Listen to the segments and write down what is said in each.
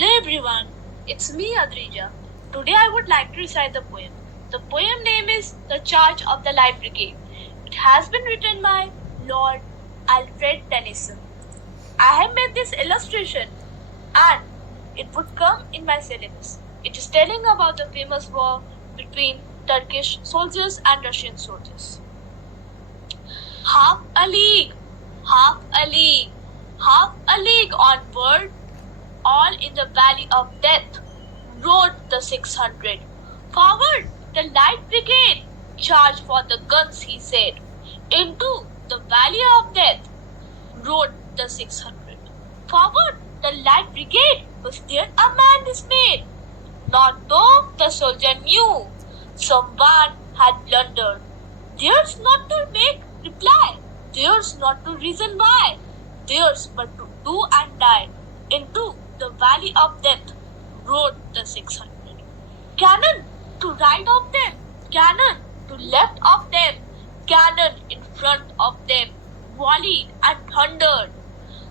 Hello everyone, it's me Adrija. Today I would like to recite the poem. The poem name is The Charge of the Light Brigade. It has been written by Lord Alfred Tennyson. I have made this illustration and it would come in my syllabus. It is telling about the famous war between Turkish soldiers and Russian soldiers. Half a league, half a league, half a league onward, all in the valley of death, rode the 600. Forward, the light brigade, charge for the guns, he said. Into the valley of death, rode the 600. Forward, the light brigade, was there a man dismayed? Not though the soldier knew someone had blundered. Theirs not to make reply, theirs not to reason why, theirs but to do and die. Into the valley of death rode the 600. Cannon to right of them, cannon to left of them, cannon in front of them, volleyed and thundered,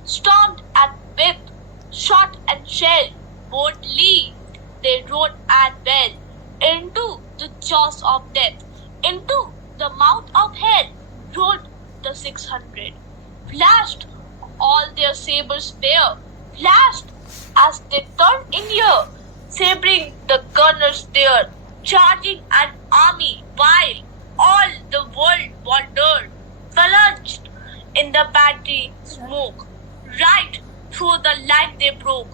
stormed and whipped, shot and shelled, boldly they rode and well into the jaws of death, into the mouth of hell rode the 600. Flashed all their sabres bare, flashed as they turned in ear, sabring the gunners there, charging an army while all the world wandered, plunged in the battery smoke. Right through the light they broke,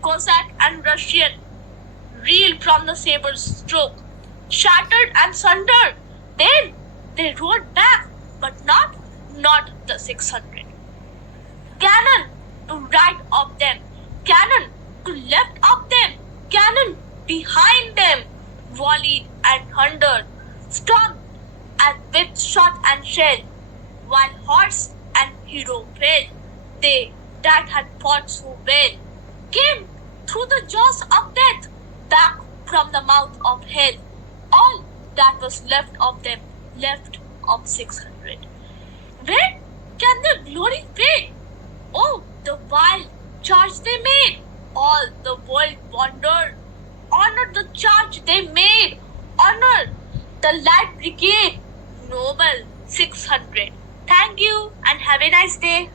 Cossack and Russian reeled from the sabre's stroke, shattered and sundered. Then they rode back, but not the 600. Cannon to right of them, cannon to left of them, cannon behind them, volleyed and thundered, stormed and with shot and shell, while horse and hero fell. They that had fought so well came through the jaws of death, back from the mouth of hell. All that was left of them, left of 600. Where can their glory fade? Oh, the wild charge they made! All the world wondered. Honor the charge they made! Honor the light brigade! Noble 600. Thank you and have a nice day.